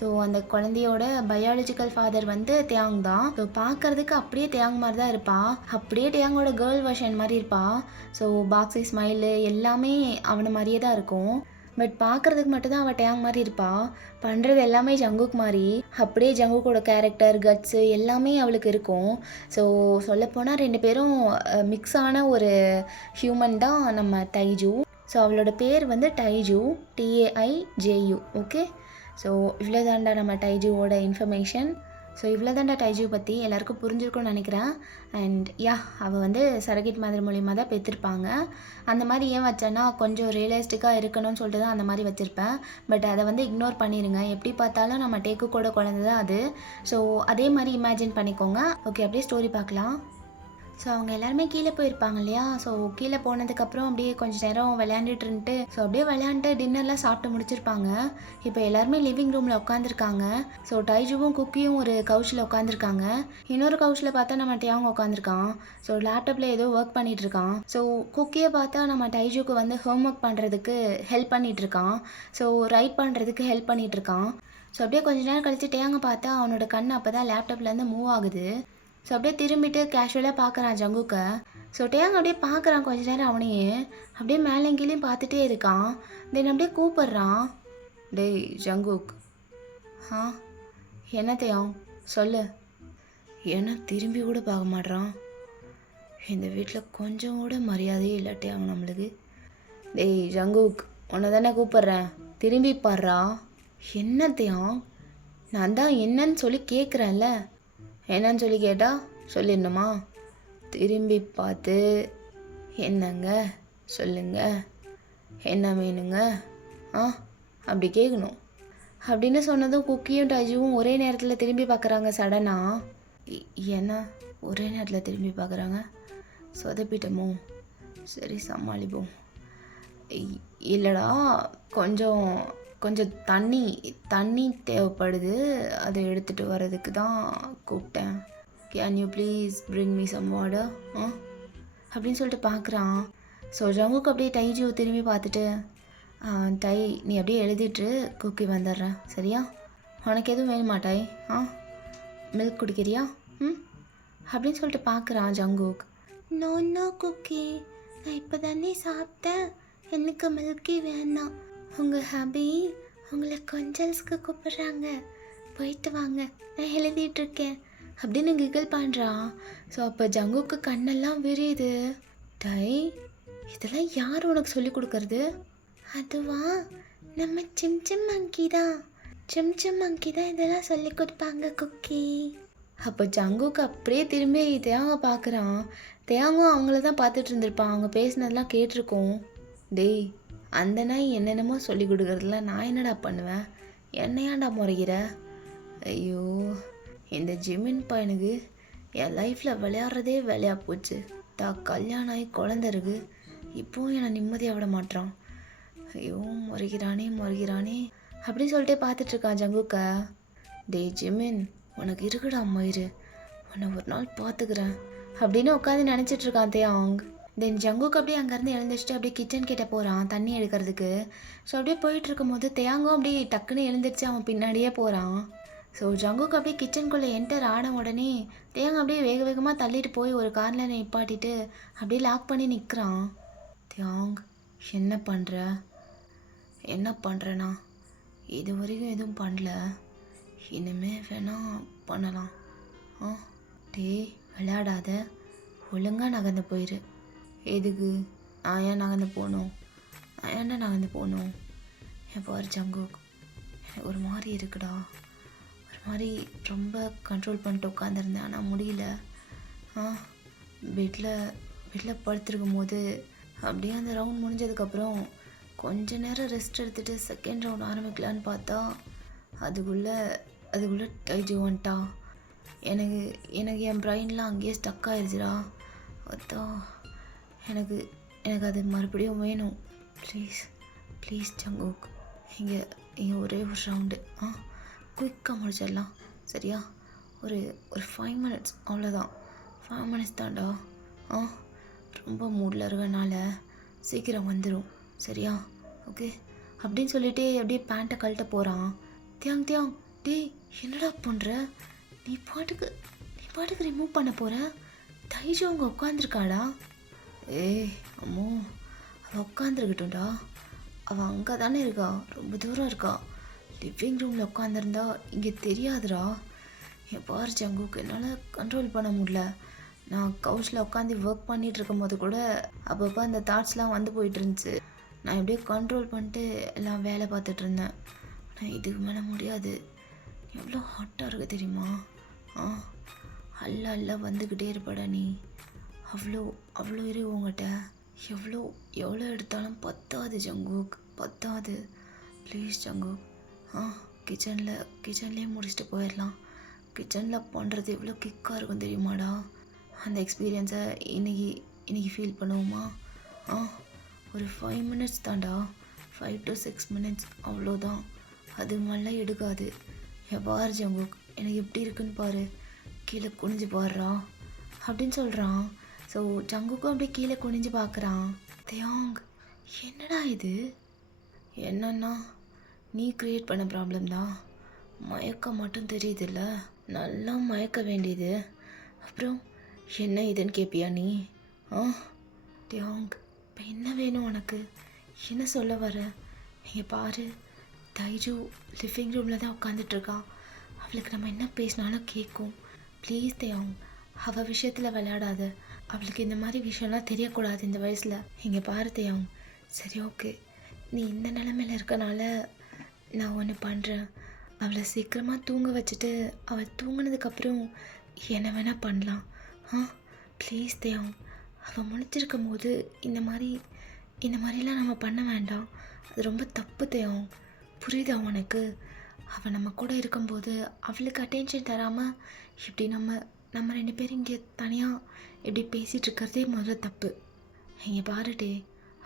ஸோ அந்த குழந்தையோட பயாலஜிக்கல் ஃபாதர் வந்து தேயாங் தான். ஸோ பார்க்குறதுக்கு அப்படியே தேயாங் மாதிரி தான் இருப்பாள், அப்படியே டேயாங்கோட கேர்ள் வெர்ஷன் மாதிரி இருப்பாள். ஸோ பாக்ஸி ஸ்மைலு எல்லாமே அவனை மாதிரியே தான் இருக்கும். பட் பார்க்குறதுக்கு மட்டும்தான் அவள் டேங் மாதிரி இருப்பாள், பண்ணுறது எல்லாமே ஜங்குக் மாதிரி. அப்படியே ஜங்குக்கோட கேரக்டர் கட்ஸு எல்லாமே அவளுக்கு இருக்கும். ஸோ சொல்லப்போனால் 2 பேரும் மிக்ஸ் ஆன ஒரு ஹியூமன் தான் நம்ம டைஜூ. ஸோ அவளோட பேர் வந்து டைஜூ, TAIJU. ஓகே, ஸோ இவ்வளோ தாண்டா நம்ம டைஜூவோட இன்ஃபர்மேஷன். ஸோ இவ்வளோ தாண்டா டைஜூ பற்றி எல்லாருக்கும் புரிஞ்சிருக்கும்னு நினைக்கிறேன். அண்ட் யா, அவள் வந்து சரகேட் மாதிரி மூலியமாக தான் பெற்றிருப்பாங்க. அந்த மாதிரி ஏன் வச்சேன்னா கொஞ்சம் ரியலிஸ்டிக்காக இருக்கணும்னு சொல்லிட்டு தான் அந்த மாதிரி வச்சுருப்பேன். பட் அதை வந்து இக்னோர் பண்ணிடுங்க, எப்படி பார்த்தாலும் நம்ம டேக்குக்கோட குழந்தை தான் அது. ஸோ அதே மாதிரி இமேஜின் பண்ணிக்கோங்க. ஓகே, அப்படியே ஸ்டோரி பார்க்கலாம். ஸோ அவங்க எல்லாருமே கீழே போயிருப்பாங்க இல்லையா. ஸோ கீழே போனதுக்கப்புறம் அப்படியே கொஞ்சம் நேரம் விளையாண்டுட்டு இருந்துட்டு, ஸோ அப்படியே விளையாண்டுட்டு டின்னர்லாம் சாப்பிட்டு முடிச்சிருப்பாங்க. இப்போ எல்லாருமே லிவிங் ரூமில் உட்காந்துருக்காங்க. ஸோ டைஜுவும் குக்கியும் ஒரு கவுச்சில் உட்காந்துருக்காங்க. இன்னொரு கவுச்சில் பார்த்தா நம்ம டேயாங் உட்காந்துருக்கான். ஸோ லேப்டாப்பில் ஏதோ ஒர்க் பண்ணிகிட்டு இருக்கான். ஸோ குக்கியை பார்த்தா நம்ம டைஜுக்கு வந்து ஹோம் ஒர்க் பண்ணுறதுக்கு ஹெல்ப் பண்ணிகிட்டு இருக்கான். ஸோ ரைட் பண்ணுறதுக்கு ஹெல்ப் பண்ணிகிட்டு இருக்கான். ஸோ அப்படியே கொஞ்ச நேரம் கழிச்சு டேயாங்கை பார்த்தா அவனோட கண் அப்போ தான் லேப்டாப்லேருந்து மூவ் ஆகுது. ஸோ அப்படியே திரும்பிட்டு கேஷுவலாக பார்க்குறான் ஜங்குக்கை. ஸோ டேயாங் அப்படியே பார்க்குறான் கொஞ்ச நேரம் அவனையே, அப்படியே மேலே கீழேயும் பார்த்துட்டே இருக்கான். தென் அப்படியே கூப்பிட்றான், டேய் ஜங்குக். ஆ என்ன டேயாங் சொல்லு. ஏன்னா திரும்பி கூட பார்க்க மாட்றான், இந்த வீட்டில் கொஞ்சம் கூட மரியாதையே இல்லை டேயாங் நம்மளுக்கு. டேய் ஜங்குக், உன்னை தானே கூப்பிட்றேன், திரும்பி பாடுறா. என்ன டேயாங், நான் தான் என்னன்னு சொல்லி கேட்குறேன்ல, என்னன்னு சொல்லி கேட்டால் சொல்லிடணுமா? திரும்பி பார்த்து என்னங்க சொல்லுங்க, என்ன வேணுங்க அப்படி கேட்கணும் அப்படின்னு சொன்னதும் குக்கியும் டைஜுவும் ஒரே நேரத்தில் திரும்பி பார்க்குறாங்க சடனாக. ஏன்னா ஒரே நேரத்தில் திரும்பி பார்க்குறாங்க, சொதப்பிட்டமோ, சரி சமாளிப்போம். இல்லைடா, கொஞ்சம் கொஞ்சம் தண்ணி தேவைப்படுது, அதை எடுத்துகிட்டு வர்றதுக்கு தான் கூப்பிட்டேன். Can you please bring me some water அப்படின்னு சொல்லிட்டு பார்க்குறான். ஸோ ஜங்குக்கு அப்படியே டைஜூ திரும்பி பார்த்துட்டு, டை நீ அப்படியே எழுதிட்டு குக்கி வந்துடுறேன் சரியா? உனக்கு எதுவும் வேணுமா டை? மில்க் குடிக்கிறியா? அப்படின்னு சொல்லிட்டு பார்க்குறான் ஜங்குக். நோ குக்கி, நான் இப்போ தானே சாப்பிட்டேன், எனக்கு மில்கி வேணாம், உங்கள் ஹபி உங்களை கொஞ்சல்ஸ்க்கு கூப்பிட்றாங்க, போயிட்டு வாங்க, நான் எழுதிட்டுருக்கேன் அப்படின்னு கிகிள் பண்ணுறான். ஸோ அப்போ ஜங்குக்கு கண்ணெல்லாம் விரியுது. டை, இதெல்லாம் யார் உனக்கு சொல்லி கொடுக்கறது? அதுவா, நம்ம சிம்சிம் மங்கி தான், சிம்சிம் மங்கி தான் இதெல்லாம் சொல்லி கொடுப்பாங்க குக்கி. அப்போ ஜங்குக்கு அப்படியே திரும்பி தேயாங்க பார்க்குறான். தேயாங்கும் அவங்கள தான் பார்த்துட்டு இருந்திருப்பான், அவங்க பேசினதெல்லாம் கேட்டிருக்கோம். டேய் அந்த நாய் என்னென்னமோ சொல்லி கொடுக்குறதுல நான் என்னடா பண்ணுவேன்? என்னையாண்டா முறைகிற? ஐயோ, இந்த ஜிமின் பையனுக்கு என் லைஃப்பில் விளையாடுறதே வேலையாக போச்சு. கல்யாணம் ஆகி குழந்த இருக்கு, இப்போவும் என்னை நிம்மதியாக விட மாட்டான். ஐயோ, முறைகிறானே அப்படின்னு சொல்லிட்டே பார்த்துட்ருக்கான் ஜங்குக்கா. டேய் ஜிமின், உனக்கு இருக்குடா மயிறு, உன்னை ஒரு நாள் பார்த்துக்கிறேன் அப்படின்னு உட்காந்து நினச்சிட்ருக்கான் தேயாங். தென் ஜங்குக்கு அப்படியே அங்கேருந்து எழுந்திரிச்சிட்டு அப்படியே கிச்சன் கிட்டே போகிறான் தண்ணி எடுக்கிறதுக்கு. ஸோ அப்படியே போயிட்டுருக்கும் போது தேயாங்கும் அப்படியே டக்குன்னு எழுந்திரிச்சு அவன் பின்னாடியே போகிறான். ஸோ ஜங்குக்கு அப்படியே கிச்சனுக்குள்ளே என்டர் ஆன உடனே தேயாங் அப்படியே வேக வேகமாக தள்ளிட்டு போய் ஒரு காரில் நிப்பாட்டிட்டு அப்படியே லாக் பண்ணி நிற்கிறான். தேயாங், என்ன பண்ணுறேண்ணா? இது வரைக்கும் எதுவும் பண்ணல, இனிமே வேணா பண்ணலாம். விளையாடாத, ஒழுங்காக நகர்ந்து போயிரு. எதுக்கு? நான் ஏன் நகர்ந்து போகணும்? என் பாரு ஜங்குக், எனக்கு ஒரு மாதிரி இருக்குடா. ஒரு மாதிரி ரொம்ப கண்ட்ரோல் பண்ணிட்டு உட்காந்துருந்தேன், ஆனால் முடியல. பெட்டில் படுத்துருக்கும் போது அப்படியே அந்த ரவுண்ட் முடிஞ்சதுக்கப்புறம் கொஞ்ச நேரம் ரெஸ்ட் எடுத்துகிட்டு செகண்ட் ரவுண்ட் ஆரம்பிக்கலான்னு பார்த்தா அதுக்குள்ளே டைஜு வந்துட்டா. எனக்கு என் பிரெயின்லாம் அங்கேயே ஸ்டக் ஆயிடுச்சுடா. அதான் எனக்கு அது மறுபடியும் வேணும். ப்ளீஸ் ஜங்குக், இங்கே ஒரே ஒரு ரவுண்டு குயிக்காக முடிச்சிடலாம், சரியா? ஒரு 5 minutes, அவ்வளோதான். 5 minutes தான்டா. ரொம்ப மூடில் இருக்கனால சீக்கிரம் வந்துடும், சரியா? ஓகே அப்படின்னு சொல்லிட்டு அப்படியே பேண்ட்டை கழட்ட போகிறான். தியாங் டேய், என்னடா பண்ணுற? நீ பாட்டுக்கு ரிமூவ் பண்ண போகிற. தைஜு அவங்க உட்காந்துருக்காடா. அம்மோ, அவள் உட்காந்துருக்கட்டும்டா. அவள் அங்கே தானே இருக்கா, ரொம்ப தூரம் இருக்கா. லிவிங் ரூமில் உட்காந்துருந்தா இங்கே தெரியாதுடா. என் பாரு ஜங்குக்கு, என்னால் கண்ட்ரோல் பண்ண முடியல. நான் கவுச்சில் உட்காந்து ஒர்க் பண்ணிகிட்டு இருக்கும் போது கூட அப்பப்போ அந்த தாட்ஸ்லாம் வந்து போயிட்டு இருந்துச்சு. நான் எப்படியே கண்ட்ரோல் பண்ணிட்டு எல்லாம் வேலை பார்த்துட்டு இருந்தேன். ஆனால் இதுக்கு மேலே முடியாது. எவ்வளோ ஹாட்டாக இருக்குது தெரியுமா? அல்ல வந்துக்கிட்டே இருப்படா நீ. அவ்வளோ இரு உங்கள்கிட்ட. எவ்வளோ எடுத்தாலும் பத்தாது ஜங்குக், பத்தாது. Please Jungkook. கிச்சன்லேயே முடிச்சுட்டு போயிடலாம். கிச்சனில் பண்ணுறது எவ்வளோ கிக்காக இருக்கும் தெரியுமாடா? அந்த எக்ஸ்பீரியன்ஸை இன்னைக்கு ஃபீல் பண்ணுவோமா? ஒரு 5 minutes தான்டா, 5 to 6 minutes, அவ்வளோதான். அது மாதிரிலாம் எடுக்காது. பாரு ஜங்குக், எனக்கு எப்படி இருக்குன்னு பாரு, கீழே குனிஞ்சு பாடுறா அப்படின்னு சொல்கிறான். ஸோ ஜங்குக்கும் அப்படியே கீழே குனிஞ்சு பார்க்குறான். தேயாங், என்னடா இது? என்னன்னா, நீ க்ரியேட் பண்ண ப்ராப்ளம் தான். மயக்கம் மட்டும் தெரியுதுல்ல, நல்லா மயக்க வேண்டியது. அப்புறம் என்ன இதுன்னு கேட்பியா நீ? தேயாங், இப்போ என்ன வேணும் உனக்கு? என்ன சொல்ல வர? இங்கே பாரு, தைஜு லிவிங் ரூமில் தான் உட்காந்துட்ருக்கா. அவளுக்கு நம்ம என்ன பேசினாலும் கேட்கும். ப்ளீஸ் தேயாங், அவள் விஷயத்தில் விளையாடாத. அவளுக்கு இந்த மாதிரி விஷயம்லாம் தெரியக்கூடாது இந்த வயசில். இங்கே பாரு தேயாங், சரி ஓகே, நீ இந்த நிலமையில் இருக்கனால நான் ஒன்று பண்ணுறேன். அவளை சீக்கிரமாக தூங்க வச்சுட்டு அவள் தூங்கினதுக்கப்புறம் என்ன வேணால் பண்ணலாம். ப்ளீஸ் தேயாங், அவள் முழிச்சிருக்கும் போது இந்த மாதிரிலாம் நம்ம பண்ண வேண்டாம். அது ரொம்ப தப்பு தேயாங், புரியுதா உனக்கு? அவள் நம்ம கூட இருக்கும்போது அவளுக்கு அட்டென்ஷன் தராமல் இப்படி நம்ம 2 பேரும் இங்கே தனியாக இப்படி பேசிகிட்டு இருக்கிறதே முதல்ல தப்பு. இங்கே பாருட்டே,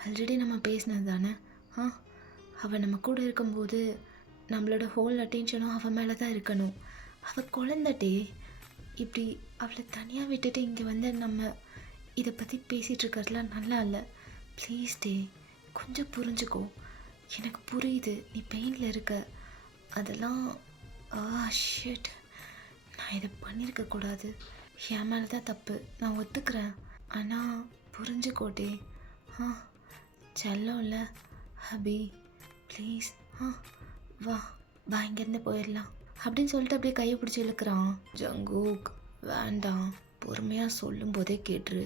ஆல்ரெடி நம்ம பேசினது தானே. அவள் நம்ம கூட இருக்கும்போது நம்மளோட ஹோல் அட்டென்ஷனும் அவள் மேலே தான் இருக்கணும். அவள் குழந்தட்டே, இப்படி அவளை தனியாக விட்டுட்டு இங்கே வந்து நம்ம இதை பற்றி பேசிகிட்டு இருக்கிறதுலாம் நல்லா இல்லை. ப்ளீஸ் டே, கொஞ்சம் புரிஞ்சுக்கோ. எனக்கு புரியுது நீ பெயினில் இருக்க. அதெல்லாம் ஷிட், நான் இதை பண்ணியிருக்கக்கூடாது. என் மேலே தான் தப்பு, நான் ஒத்துக்கிறேன். ஆனால் புரிஞ்சுக்கோட்டே. செல்லம் இல்லை ஹபி, ப்ளீஸ் வா இங்கேருந்து போயிடலாம் அப்படின்னு சொல்லிட்டு அப்படியே கையை பிடிச்சி இழுக்கிறான். ஜங்குக், வேண்டாம், பொறுமையாக சொல்லும் போதே கேட்டுரு.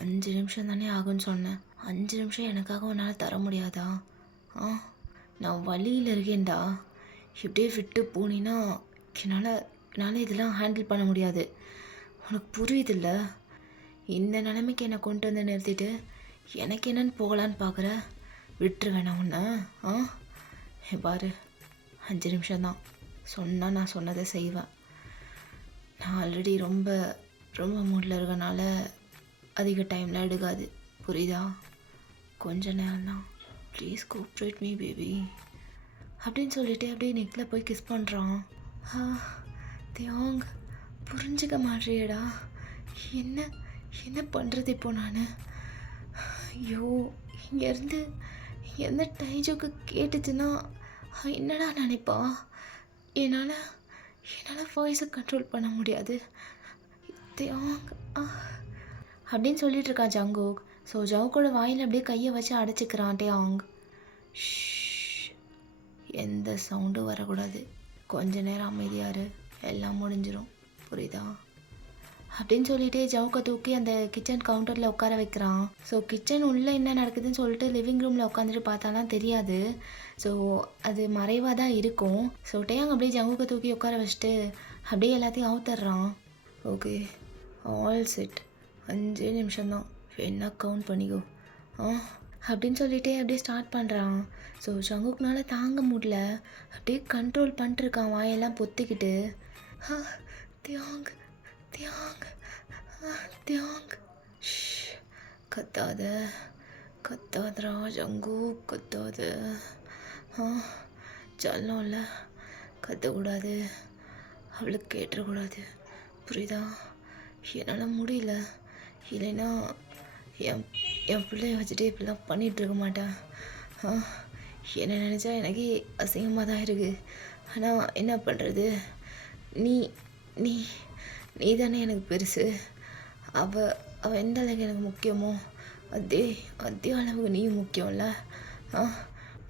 5 நிமிஷம் தானே ஆகும்னு சொன்னேன். 5 நிமிஷம் எனக்காக உன்னால் தர முடியாதா? நான் வழியில் இருக்கேன்டா. இப்படியே விட்டு போனீன்னா என்னால் இதெல்லாம் ஹேண்டில் பண்ண முடியாது. உனக்கு புரியுதில்ல? இந்த நிலைமைக்கு என்னை கொண்டு வந்து நிறுத்திட்டு எனக்கு என்னன்னு போகலான்னு பார்க்குற? விட்டுருவேண்ணா உன்னை. ஆ பாரு, 5 நிமிஷம்தான் சொன்னால் நான் சொன்னதை செய்வேன். நான் ஆல்ரெடி ரொம்ப ரொம்ப மூடில் இருக்கனால அதிக டைம்லாம் எடுக்காது, புரியுதா? கொஞ்ச நேரம் தான், ப்ளீஸ் கோஆப்ரேட் மீ பேபி அப்படின்னு சொல்லிட்டு அப்படியே நெக்கில் போய் கிஸ் பண்ணுறான். தியாங், புரிஞ்சுக்க மாட்டேடா. என்ன என்ன பண்ணுறது இப்போ நான்? ஐயோ, இங்கேருந்து டைஜோக்கு கேட்டுச்சுன்னா என்னடா நினைப்பா? என்னால் வாய்ஸை கண்ட்ரோல் பண்ண முடியாது. தியாங் அப்படின்னு சொல்லிட்டு இருக்கான் ஜங்குக். ஸோ ஜவுக்கோட வாயில் அப்படியே கையை வச்சு அடைச்சிக்கிறான் தியாங். எந்த சவுண்டும் வரக்கூடாது, கொஞ்ச நேரம் அமைதியாரு, எல்லாம் முடிஞ்சிடும், புரியுதா? அப்படின்னு சொல்லிட்டு ஜவுக்கை தூக்கி அந்த கிச்சன் கவுண்டரில் உட்கார வைக்கிறான். ஸோ கிச்சன் உள்ளே என்ன நடக்குதுன்னு சொல்லிட்டு லிவிங் ரூமில் உட்காந்துட்டு பார்த்தாலாம் தெரியாது. ஸோ அது மறைவாக தான் இருக்கும். ஸோ டேயாங் அப்படியே ஜவுக்கை தூக்கி உட்கார வச்சுட்டு அப்படியே எல்லாத்தையும் அவுத்தர்றான். ஓகே, ஆல் செட், 5 நிமிஷம்தான், என்ன கவுண்ட் பண்ணிக்கோ அப்படின்னு சொல்லிட்டு அப்படியே ஸ்டார்ட் பண்ணுறான். ஸோ ஜங்குக்னால தாங்க முடியல, அப்படியே கண்ட்ரோல் பண்ணிட்டுருக்கான் வாயெல்லாம் பொத்திக்கிட்டு. தியாங் தியாங் தியாங், கத்தாதரா ஜங்கு, கத்தாத. சொல்லணும்ல, கத்தக்கூடாது, அவளுக்கு கேட்டுறக்கூடாது, புரியுதா? என்னால் முடியல, இல்லைன்னா என் பிள்ளைய வச்சுட்டு இப்படிலாம் பண்ணிகிட்ருக்க மாட்டேன். என்னை நினச்சா எனக்கே அசிங்கமாக தான் இருக்குது. ஆனால் என்ன பண்ணுறது? நீ நீ நீ தானே எனக்கு பெருசு. அவள் எந்த அளவுக்கு எனக்கு முக்கியமோ அதே அளவுக்கு நீயும் முக்கியம்ல.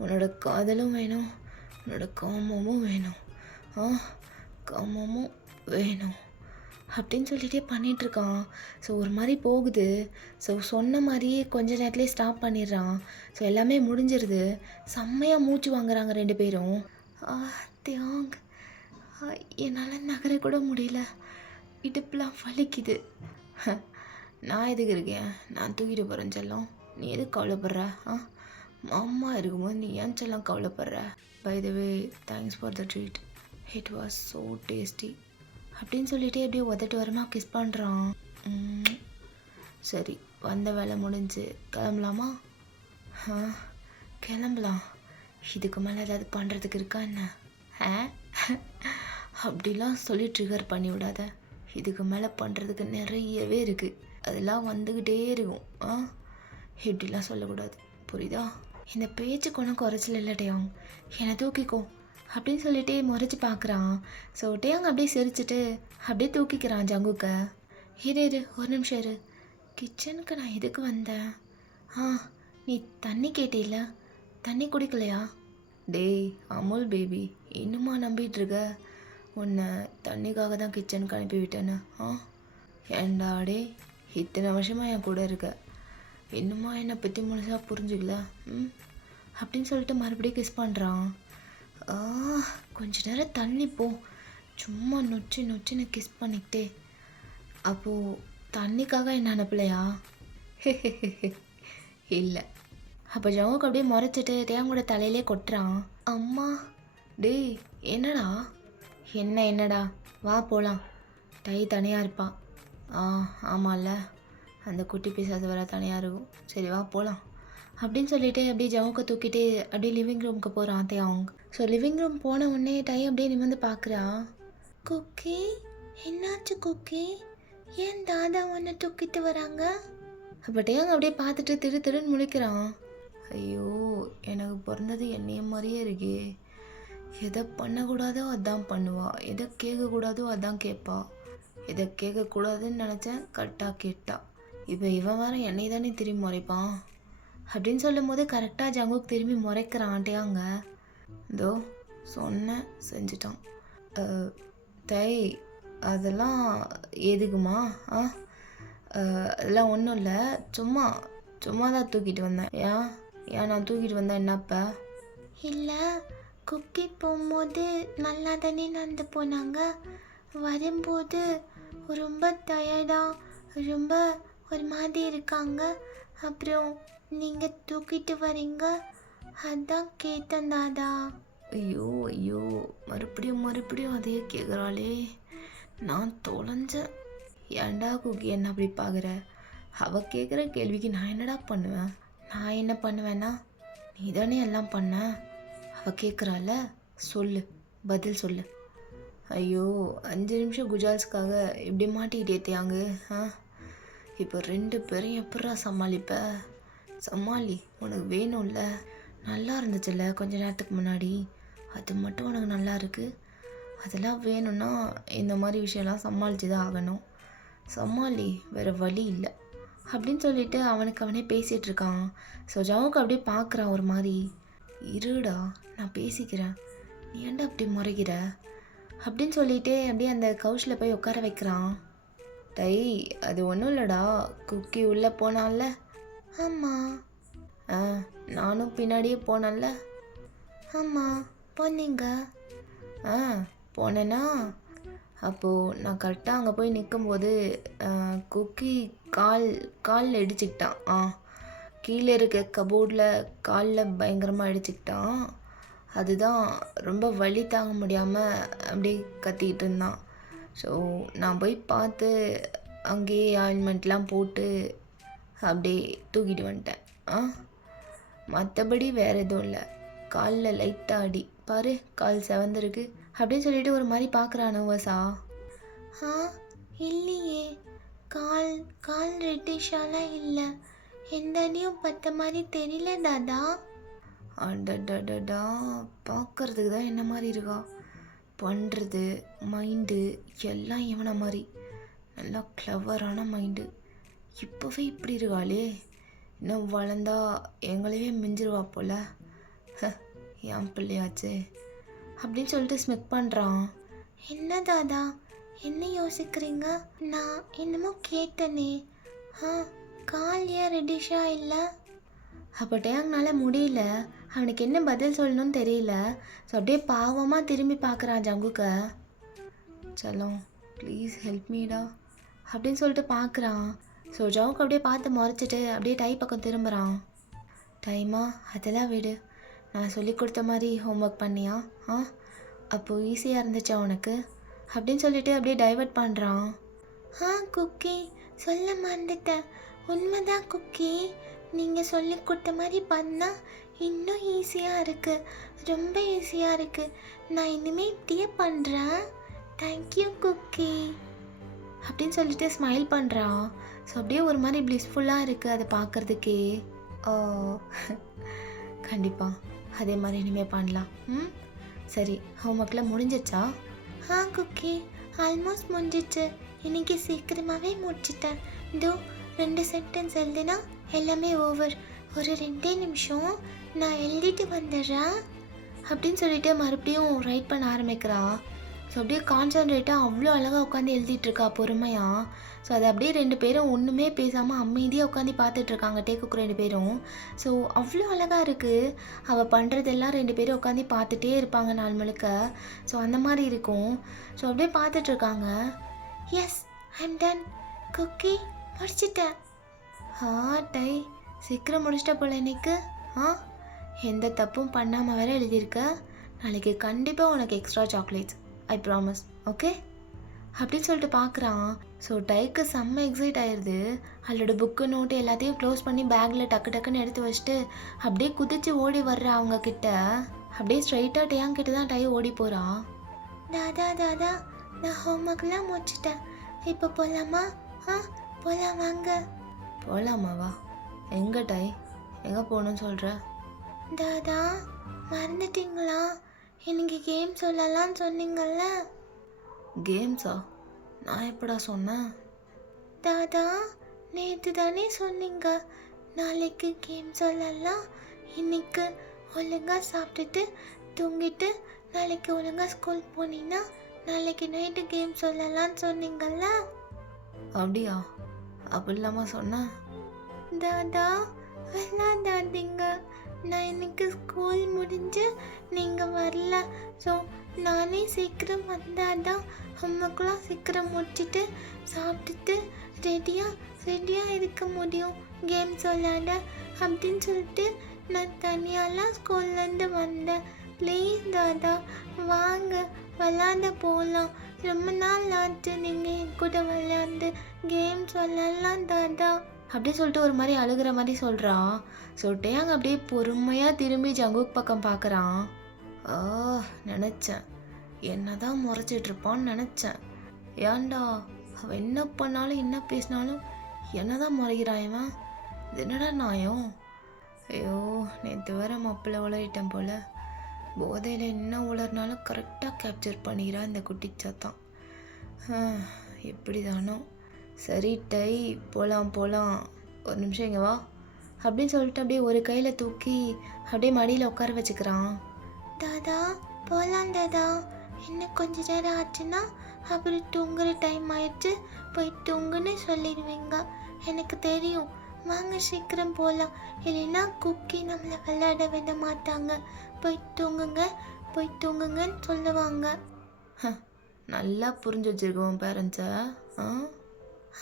உன்னோட காதலும் வேணும், உன்னோட காமமும் வேணும், காமமும் வேணும் அப்படின்னு சொல்லிகிட்டே பண்ணிகிட்ருக்கான். ஸோ ஒரு மாதிரி போகுது. ஸோ சொன்ன மாதிரியே கொஞ்ச நேரத்துலேயே ஸ்டாப் பண்ணிடுறான். ஸோ எல்லாமே முடிஞ்சிருது. செம்மையாக மூச்சு வாங்குறாங்க 2 பேரும். தியாங், என்னால் நகர கூட முடியல, இடுப்புலாம் வலிக்குது. நான் எதுக்கு இருக்கேன்? நான் தூக்கிட்டு போகிறேன் செல்லம், நீ எதுக்கு கவலைப்படுற? மாமா இருக்கும்போது நீ ஏன் செல்லம் கவலைப்படுற? By the way, thanks for the treat, it was so tasty அப்படின்னு சொல்லிட்டு அப்படியே உதட்டு வரமாக கிஸ் பண்ணுறான். சரி, வந்த வேலை முடிஞ்சு கிளம்பலாமா? கிளம்பலாம். இதுக்கு மேலே ஏதாவது பண்ணுறதுக்கு இருக்கா என்ன? அப்படிலாம் சொல்லி ட்ரிகர் பண்ணி விடாத. இதுக்கு மேலே பண்ணுறதுக்கு நிறையவே இருக்குது, அதெல்லாம் வந்துக்கிட்டே இருக்கும். இப்படிலாம் சொல்லக்கூடாது, புரியுதா? இந்த பேச்சுக்கு ஒன்றும் குறைச்சல் இல்லை டேயாங், என்னை தூக்கிக்கோ அப்படின்னு சொல்லிட்டு முறைச்சி பார்க்குறான். ஸோ டேயாங் அப்படியே சிரிச்சிட்டு அப்படியே தூக்கிக்கிறான் ஜங்குக்கை. இரு ஒரு நிமிஷம் இரு, கிச்சனுக்கு நான் எதுக்கு வந்தேன்? நீ தண்ணி கேட்டில்ல, தண்ணி குடிக்கலையா? டேய் அமுல் பேபி, இன்னுமா நம்பிகிட்ருக்க? உன்னை தண்ணிக்காக தான் கிச்சனுக்கு அனுப்பி விட்டேன்னு. ஏண்டா டே, இத்தனை வருஷமாக என் கூட இருக்க, இன்னுமா என்னை பற்றி முழுசாக புரிஞ்சுக்கல? அப்படின்னு சொல்லிட்டு மறுபடியும் கிஸ் பண்ணுறான். கொஞ்ச நேரம் தள்ளி போ, சும்மா நொச்சின்னு கிஸ் பண்ணிக்கிட்டே. அப்போது தண்ணிக்காக என்ன அனுப்பலையா? இல்லை. அப்போ ஜவுக்கு அப்படியே முறைச்சிட்டு டேங்கோட தலையிலே கொட்டுறான். அம்மா, டேய் என்னடா? என்னடா, வா போகலாம். டை தனியாக இருப்பான். ஆமாம்ல, அந்த குட்டி பீஸ் வர தனியாக இருக்கும். சரி வா போகலாம் அப்படின்னு சொல்லிட்டு அப்படியே ஜவுக்கை தூக்கிட்டு அப்படியே லிவிங் ரூமுக்கு போகிறான் தியாங். ஸோ லிவிங் ரூம் போன உடனே டை அப்படியே நிமிர்ந்து பார்க்குறா. குக்கி, என்னாச்சு குக்கி? ஏன் தாதா ஒன்று தூக்கிட்டு வராங்க? அப்போ டேயாங் அப்படியே பார்த்துட்டு திருன்னு முழிக்கிறான். ஐயோ, எனக்கு பிறந்தது என்னைய மாதிரியே இருக்கே. எதை பண்ணக்கூடாதோ அதான் பண்ணுவா, எதை கேட்கக்கூடாதோ அதான் கேட்பா. எதை கேட்கக்கூடாதுன்னு நினச்சேன், கரெக்டாக கேட்டா. இப்போ இவன் வேறு என்னை தானே திரும்பி முறைப்பான் அப்படின்னு சொல்லும் போது கரெக்டாக ஜங்குக் திரும்பி முறைக்கிறான் டேயாங்க. இதோ சொன்னேன், செஞ்சிட்டான். தை, அதெல்லாம் எதுக்குமா? அதெல்லாம் ஒன்றும் இல்லை, சும்மா தான் தூக்கிட்டு வந்தேன். ஏன் நான் தூக்கிட்டு வந்தேன் என்னப்பா? இல்லை, குக்கி போகும்போது நல்லா தானே நடந்து போனாங்க, வரும்போது ரொம்ப டயர்டாக ரொம்ப ஒரு மாதிரி இருக்காங்க, அப்புறம் நீங்கள் தூக்கிட்டு வரீங்க, அதான் கேட்டேன் தாதா. ஐயோ ஐயோ, மறுபடியும் மறுபடியும் அதையே கேட்குறாளே. நான் தொலைஞ்சேன். ஏன்டா குக்கி என்ன அப்படி பார்க்குற? அவள் கேட்குற கேள்விக்கு நான் என்னடா பண்ணுவேன்? நான் என்ன பண்ணுவேன்னா, நீ தானே எல்லாம் பண்ண. அவள் கேட்குறாள், சொல்லு, பதில் சொல்லு. ஐயோ, 5 நிமிஷம் குஜால்ஸ்க்காக இப்படி மாட்டிக்கிட்டே தேங்க. இப்போ 2 பேரையும் எப்படா சமாளிப்ப? சமாளி, உனக்கு வேணும்ல. நல்லா இருந்துச்சுல்ல கொஞ்ச நேரத்துக்கு முன்னாடி, அது மட்டும் உனக்கு நல்லா இருக்கு. அதெல்லாம் வேணும்னா இந்த மாதிரி விஷயம்லாம் சமாளித்து தான் ஆகணும். சமாளி, வேறு வழி இல்லை அப்படின்னு சொல்லிட்டு அவனுக்கு அவனே பேசிகிட்டு இருக்கான். ஸோ ஜவுக்கு அப்படியே பார்க்குறான் ஒரு மாதிரி. இருடா, நான் பேசிக்கிறேன், நீ ஏன்டா அப்படி முறைகிற அப்படின்னு சொல்லிட்டு அப்படியே அந்த கவுச்சில் போய் உட்கார வைக்கிறான். டை, அது ஒன்றும் இல்லைடா, குக்கி உள்ளே போனான்ல. ஆமாம். நானும் பின்னாடியே போனேன்ல. ஆமாம், போனீங்க. போனேன்னா அப்போது நான் கரெக்டாக அங்கே போய் நிற்கும்போது குக்கி காலில் இடிச்சுக்கிட்டான். கீழே இருக்க கபோர்டில் காலில் பயங்கரமாக இடிச்சுக்கிட்டான். அதுதான் ரொம்ப வலி தாங்க முடியாமல் அப்படியே கத்திக்கிட்டு இருந்தான். ஸோ நான் போய் பார்த்து அங்கேயே ஆயின்மெண்ட்லாம் போட்டு அப்படியே தூக்கிட்டு வந்துட்டேன். மற்றபடி வேறு எதுவும் இல்லை. காலில் லைட்டாக அடி, பாரு கால் செவந்திருக்கு அப்படின்னு சொல்லிட்டு ஒரு மாதிரி பார்க்குறான் நர்வஸா. இல்லையே, கால் ரெட்டிஷாலாம் இல்லை, எந்த அடியும் பத்த மாதிரி தெரியல தாதா. அடடடடா, பார்க்கறதுக்கு தான் என்ன மாதிரி இருக்கா, பண்ணுறது மைண்டு எல்லாம் இவனை மாதிரி நல்லா கிளவரான மைண்டு. இப்போவே இப்படி இருக்காளே, இன்னும் வளர்ந்தா எங்களையே மிஞ்சிருவா போல. என் பிள்ளையாச்சே அப்படின்னு சொல்லிட்டு ஸ்மெக் பண்ணுறான். என்ன தாதா, என்ன யோசிக்கிறீங்க? நான் என்னமோ கேட்டனே, கால் ஏன் ரெட்டிஷாக இல்லை? அப்போ டேங்னால முடியல, அவனுக்கு என்ன பதில் சொல்லணும்னு தெரியல. ஸோ அப்படியே பாவமாக திரும்பி பார்க்குறான் ஜங்குக்க. சலம், ப்ளீஸ் ஹெல்ப் மீடா அப்படின்னு சொல்லிட்டு பார்க்குறான். ஸோ ஜவுக்கு அப்படியே பார்த்து முறைச்சிட்டு அப்படியே டை பக்கம் திரும்புகிறான். டைமா, அதெல்லாம் விடு, நான் சொல்லி கொடுத்த மாதிரி ஹோம்ஒர்க் பண்ணியா? அப்போது ஈஸியாக இருந்துச்சா உனக்கு அப்படின்னு சொல்லிட்டு அப்படியே டைவர்ட் பண்ணுறான். குக்கி, சொல்ல மறந்துட்டேன், உண்மைதான் குக்கி, நீங்கள் சொல்லி கொடுத்த மாதிரி பண்ணால் இன்னும் ஈஸியாக இருக்குது, ரொம்ப ஈஸியாக இருக்குது. நான் இனிமேல் இப்படியே பண்ணுறேன். தேங்க்யூ குக்கி அப்படின்னு சொல்லிட்டு ஸ்மைல் பண்ணுறான். ஸோ அப்படியே ஒரு மாதிரி ப்ளிஸ்ஃபுல்லாக இருக்குது அதை பார்க்குறதுக்கே. கண்டிப்பாக அதே மாதிரி இனிமேல் பண்ணலாம். சரி, ஹோம்ஒர்க்கில் முடிஞ்சிச்சா? குக்கி, ஆல்மோஸ்ட் முடிஞ்சிச்சு. இன்றைக்கி சீக்கிரமாகவே முடிச்சிட்டேன். இதோ 2 சென்டென்ஸ் எழுதுனா எல்லாமே ஓவர். ஒரு 2 நிமிஷம், நான் எழுதிட்டு வந்துடுறேன் அப்படின்னு சொல்லிட்டு மறுபடியும் ரைட் பண்ண ஆரம்பிக்கிறான். ஸோ அப்படியே கான்சன்ட்ரேட்டாக அவ்வளோ அழகாக உட்காந்து எழுதிட்டுருக்கா பொறுமையாக. ஸோ அது அப்படியே 2 பேரும் ஒன்றுமே பேசாமல் அமைதியாக உட்காந்து பார்த்துட்ருக்காங்க டேக்குக்கு 2 பேரும். ஸோ அவ்வளோ அழகாக இருக்குது. அவள் பண்ணுறதெல்லாம் 2 பேரும் உட்காந்து பார்த்துட்டே இருப்பாங்க நாள் முழுக்க. ஸோ அந்த மாதிரி இருக்கும். ஸோ அப்படியே பார்த்துட்ருக்காங்க. எஸ், ஐம் டன் குக்கி, முடிச்சிட்டேன். டை, சீக்கிரம் முடிச்சிட்ட போல இன்னைக்கு. எந்த தப்பும் பண்ணாமல் வேற எழுதியிருக்க. நாளைக்கு கண்டிப்பாக உனக்கு extra chocolates, I promise, okay அப்படின்னு சொல்லிட்டு பார்க்குறான். ஸோ டைக்கு செம்ம எக்ஸைட் ஆயிடுது. அவளோட புக்கு நோட்டு எல்லாத்தையும் க்ளோஸ் பண்ணி பேக்கில் டக்கு டக்குன்னு எடுத்து வச்சுட்டு அப்படியே குதித்து ஓடி வர்றா அவங்க கிட்ட. அப்படியே ஸ்ட்ரைட்டாக டேங்கிட்ட தான் டை ஓடி போகிறான். தாதா தாதா, நான் ஹோம்ஒர்க்லாம் முடிச்சிட்டேன், இப்போ போகலாமா? போகலாம், வாங்க. போகலாமாவா? எங்கே டை, எங்கே போகணுன்னு சொல்கிற? தாதா, மறந்துட்டீங்களா? இன்னைக்கு கேம் சொல்லலான்னு சொன்னீங்கல்ல. கேம்ஸா? நான் எப்படா சொன்னேன்? தாதா, நேற்று தானே சொன்னீங்க நாளைக்கு கேம் சொல்லலாம், இன்னைக்கு ஒழுங்காக சாப்பிட்டுட்டு தூங்கிட்டு நாளைக்கு ஒழுங்காக ஸ்கூல் போனீங்கன்னா நாளைக்கு நைட்டு கேம் சொல்லலான்னு சொன்னீங்கல்ல. அப்படியா? அப்படி இல்லாமல் சொன்னேன். தாதா, விளாடாதீங்க, நான் இன்னைக்கு ஸ்கூல் முடிஞ்சு நீங்கள் வரல. ஸோ நானே சீக்கிரம் வந்தாதான் ஹோம்ஒர்க்லாம் சீக்கிரம் முடிச்சுட்டு சாப்பிட்டுட்டு ரெடியாக இருக்க முடியும் கேம்ஸ் விளாட அப்படின்னு சொல்லிட்டு நான் தனியாலாம் ஸ்கூல்லேருந்து வந்தேன். ப்ளீஸ் தாதா வாங்க விளாட போகலாம். ரொம்ப நாள் ஆச்சு நீங்கள் என் கூட விளையாண்டு கேம்ஸ் விளையாடலாம் தாதா அப்படி சொல்லிட்டு ஒரு மாதிரி அழுகிற மாதிரி சொல்கிறா. ஸோ டேயாங் அப்படியே பொறுமையாக திரும்பி ஜங்குக் பக்கம் பார்க்குறான். நினச்சேன் என்னதான் முறைச்சிட்ருப்பான்னு நினச்சேன். ஏன்டா அவன் என்ன பண்ணாலும் என்ன பேசினாலும் என்னதான் முறைகிறான் இவன்? இது என்னடா நியாயம்? ஐயோ நேற்று வேற மப்பில் உளறிட்டேன் போல். போதையில் என்ன உளறினாலும் கரெக்டாக கேப்சர் பண்ணிக்கிறான் இந்த குட்டிச்சாத்தான். எப்படி தானோ. சரி டை போகலாம் போகலாம், ஒரு நிமிஷம் இங்கே வா அப்படின்னு சொல்லிட்டு அப்படியே ஒரு கையில் தூக்கி அப்படியே மடியில் உட்கார வச்சுக்கிறான். தாதா போகலாம் தாதா, இன்னும் கொஞ்ச நேரம் ஆச்சுன்னா அப்புறம் தூங்குற டைம் ஆயிடுச்சு, போய் தூங்குன்னு சொல்லிடுவீங்க. எனக்கு தெரியும், வாங்க சீக்கிரம் போகலாம், இல்லைன்னா குக்கி நம்மளை விளையாட விட மாட்டாங்க. போய் தூங்குங்க போய் தூங்குங்கன்னு சொல்லுவாங்க. நல்லா புரிஞ்சு வச்சுருக்கோம் பேரண்ட்ஸை.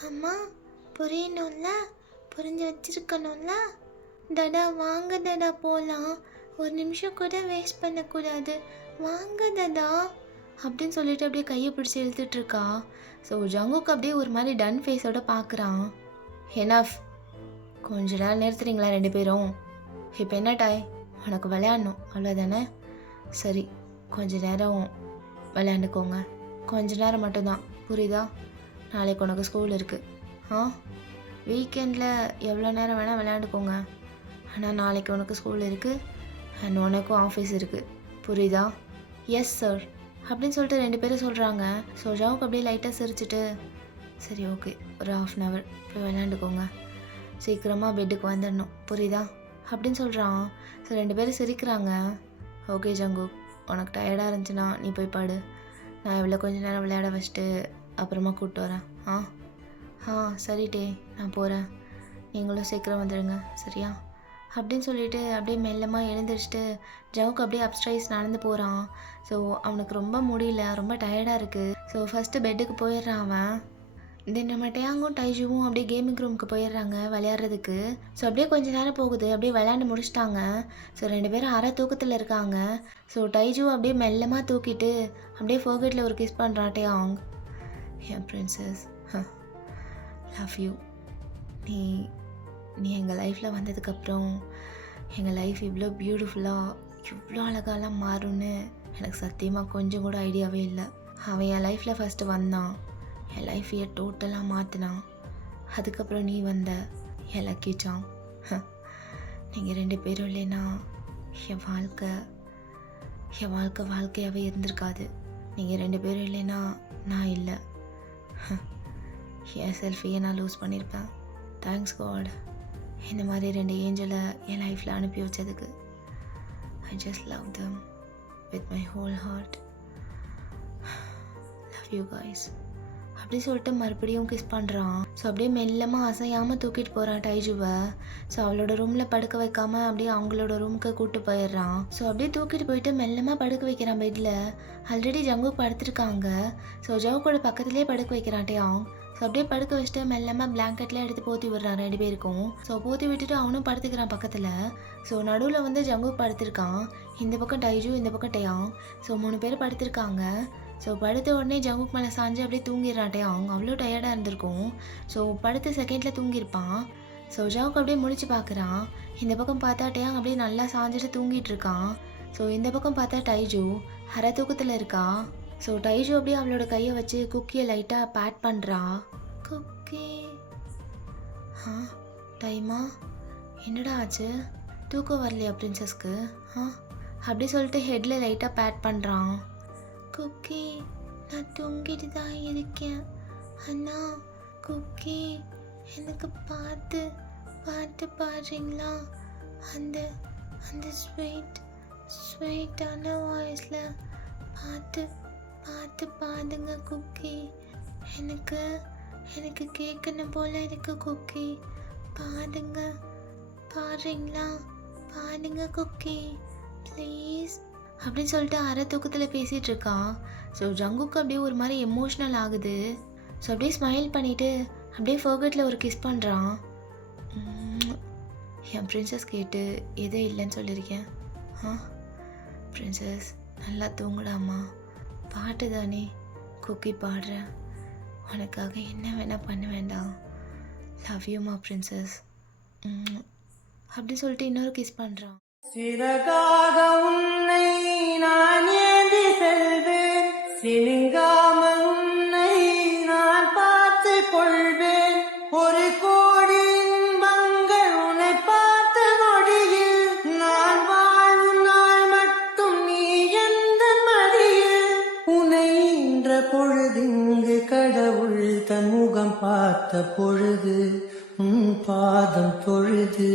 ஆமாம் புரியணும்ல, புரிஞ்சு வச்சுருக்கணும்ல. தடா வாங்க தடா போகலாம், ஒரு நிமிஷம் கூட வேஸ்ட் பண்ணக்கூடாது, வாங்க தடா அப்படின்னு சொல்லிட்டு அப்படியே கையை பிடிச்சி இழுத்துட்ருக்கா. ஸோ ஜங்குக்கு அப்படியே ஒரு மாதிரி டன் ஃபேஸோட பார்க்குறான். எனாஃப், கொஞ்ச நேரம் நிறுத்துறீங்களா ரெண்டு பேரும்? இப்போ என்ன டாய், உனக்கு விளையாடணும் அவ்வளோதானே? சரி கொஞ்ச நேரம் விளையாண்டுக்கோங்க, கொஞ்ச நேரம் மட்டும்தான், புரியுதா? நாளைக்கு உனக்கு ஸ்கூல் இருக்குது. வீக்கெண்டில் எவ்வளோ நேரம் வேணால் விளையாண்டுக்கோங்க, ஆனால் நாளைக்கு உனக்கு ஸ்கூல் இருக்குது அண்ட் உனக்கும் ஆஃபீஸ் இருக்குது, புரியுதா? எஸ் சார் அப்படின்னு சொல்லிட்டு ரெண்டு பேரும் சொல்கிறாங்க. ஸோ ஜாவுக்கு அப்படியே லைட்டாக சிரிச்சிட்டு சரி ஓகே ஒரு 1/2 hour போய் விளையாண்டுக்கோங்க, சீக்கிரமாக பெட்டுக்கு வந்துடணும், புரியுதா அப்படின்னு சொல்கிறான். ஸோ ரெண்டு பேரும் சிரிக்கிறாங்க. ஓகே ஜங்குக், உனக்கு டயர்டாக இருந்துச்சுன்னா நீ போய் பாடு, நான் இவ்வளோ கொஞ்ச நேரம் விளையாட வச்சுட்டு அப்புறமா கூப்பிட்டு வரேன். சரி டே நான் போகிறேன், நீங்களும் சீக்கிரம் வந்துடுங்க சரியா அப்படின்னு சொல்லிட்டு அப்படியே மெல்லமாக எழுந்திரிச்சிட்டு ஜவுக்கு அப்படியே அப்ஸ்டைஸ் நடந்து போகிறான். ஸோ அவனுக்கு ரொம்ப முடியல, ரொம்ப டயர்டாக இருக்குது. ஸோ ஃபஸ்ட்டு பெட்டுக்கு போயிடுறான் அவன். தென் நம்ம டேயாங்கும் டைஜுவும் அப்படியே கேமிங் ரூமுக்கு போயிடுறாங்க விளையாடுறதுக்கு. ஸோ அப்படியே கொஞ்ச நேரம் போகுது, அப்படியே விளையாண்டு முடிச்சிட்டாங்க. ஸோ ரெண்டு பேரும் அரை தூக்கத்தில் இருக்காங்க. ஸோ டைஜு அப்படியே மெல்லமாக தூக்கிட்டு அப்படியே ஃபோகட்டில் ஒரு கிஸ் பண்ணுறான் டேயாங். என் பிரின்சஸ், லவ் யூ. நீ எங்கள் லைஃப்பில் வந்ததுக்கப்புறம் எங்கள் லைஃப் இவ்வளோ பியூட்டிஃபுல்லாக இவ்வளோ அழகாலாம் மாறும்னு எனக்கு சத்தியமாக கொஞ்சம் கூட ஐடியாவே இல்லை. அவன் என் லைஃப்பில் ஃபஸ்ட்டு வந்தான், என் லைஃப்பையே டோட்டலாக மாற்றினான். அதுக்கப்புறம் நீ வந்த என் லக்கி சாங். நீங்கள் ரெண்டு பேரும் இல்லைன்னா என் வாழ்க்கையாகவே இருந்திருக்காது. நீங்கள் ரெண்டு பேரும் இல்லைன்னா நான் இல்லை, என் செல்ஃபையே நான் லூஸ் பண்ணியிருப்பேன். தேங்க்ஸ் காட், இந்த மாதிரி ரெண்டு ஏஞ்சலை என் லைஃப்பில் அனுப்பி வச்சதுக்கு. I just love them with my whole heart. Love you guys அப்படி சொல்லிட்டு மறுபடியும் கிஸ் பண்ணுறான். ஸோ அப்படியே மெல்லமாக அசையாமல் தூக்கிட்டு போகிறான் டைஜுவை. ஸோ அவளோட ரூமில் படுக்க வைக்காமல் அப்படியே அவங்களோட ரூமுக்கு கூப்பிட்டு போயிடுறான். ஸோ அப்படியே தூக்கிட்டு போயிட்டு மெல்லமாக படுக்க வைக்கிறான் பெட்டில். ஆல்ரெடி ஜங்குக் படுத்துருக்காங்க. ஸோ ஜவுக்கோட பக்கத்துலேயே படுக்க வைக்கிறான் டேயாங். ஸோ அப்படியே படுக்க வச்சுட்டு மெல்லமாக பிளாங்கெட்லாம் எடுத்து போற்றி விடுறான் ரெண்டு பேருக்கும். ஸோ போற்றி விட்டுட்டு அவனும் படுத்துக்கிறான் பக்கத்தில். ஸோ நடுவில் வந்து ஜங்குக் படுத்திருக்கான், இந்த பக்கம் டைஜு, இந்த பக்கம் டேயாங். ஸோ 3 பேர் படுத்திருக்காங்க. ஸோ படுத்த உடனே ஜங்குக் மேலே சாஞ்சு அப்படியே தூங்கிடுறான் டேயாங். அவ்வளோ டயர்டாக இருந்திருக்கும். ஸோ படுத்த செகண்டில் தூங்கியிருப்பான். ஸோ ஜவுக்கு அப்படியே முழிச்சு பார்க்குறான். இந்த பக்கம் பார்த்தா டேயாங் அப்படியே நல்லா சாஞ்சிட்டு தூங்கிட்டு இருக்கான். ஸோ இந்த பக்கம் பார்த்தா டைஜு அரை தூக்கத்தில் இருக்கா. ஸோ டைஜு அப்படியே அவளோட கையை வச்சு குக்கியை லைட்டாக பேட் பண்ணுறா. குக்கி டைமா என்னடா ஆச்சு, தூக்கம் வரலையா பிரின்சஸ்க்கு? அப்படி சொல்லிட்டு ஹெட்டில் லைட்டாக பேட் பண்ணுறான். குக்கி நான் தூங்கிட்டு தான் இருக்கேன், அண்ணா குக்கி எனக்கு பாட்டு பாடுறீங்களா? அந்த ஸ்வீட்டான வாய்ஸில் பாட்டு பாடுங்க குக்கி, எனக்கு கேட்கணும் போல இருக்கு குக்கி, பாடுறீங்களா? பாடுங்க குக்கி ப்ளீஸ் அப்படின்னு சொல்லிட்டு அரை தூக்கத்தில் பேசிகிட்டு இருக்கான். ஸோ ஜங்குக்கு அப்படியே ஒரு மாதிரி எமோஷ்னல் ஆகுது. ஸோ அப்படியே ஸ்மைல் பண்ணிவிட்டு அப்படியே ஃபோகட்டில் ஒரு கிஸ் பண்ணுறான். என் பிரின்சஸ் கேட்டு எதே இல்லைன்னு சொல்லியிருக்கேன். ஆ பிரின்சஸ் நல்லா தூங்குடாமா. பாட்டு தானே குக்கி பாடுறேன், உனக்காக என்ன வேணால் பண்ண வேண்டாம். லவ் யூமா பிரின்சஸ் அப்படி சொல்லிட்டு இன்னொரு கிஸ் பண்ணுறான். சிறகாக உன்னை நான் ஏந்தி செல்வேன், சினுங்காமல் உன்னை நான் பார்த்து கொள்வேன். ஒரு கோடி இன்பங்கள் உன்னை பார்த்த நொடியில், நான் வாழும் நாள் மட்டும் நீ எந்த மடியில். உன்னை ஈன்ற பொழுதிங்கு கடவுள் தன் முகம் பார்த்த பொழுது உன் பாதம் தொழுது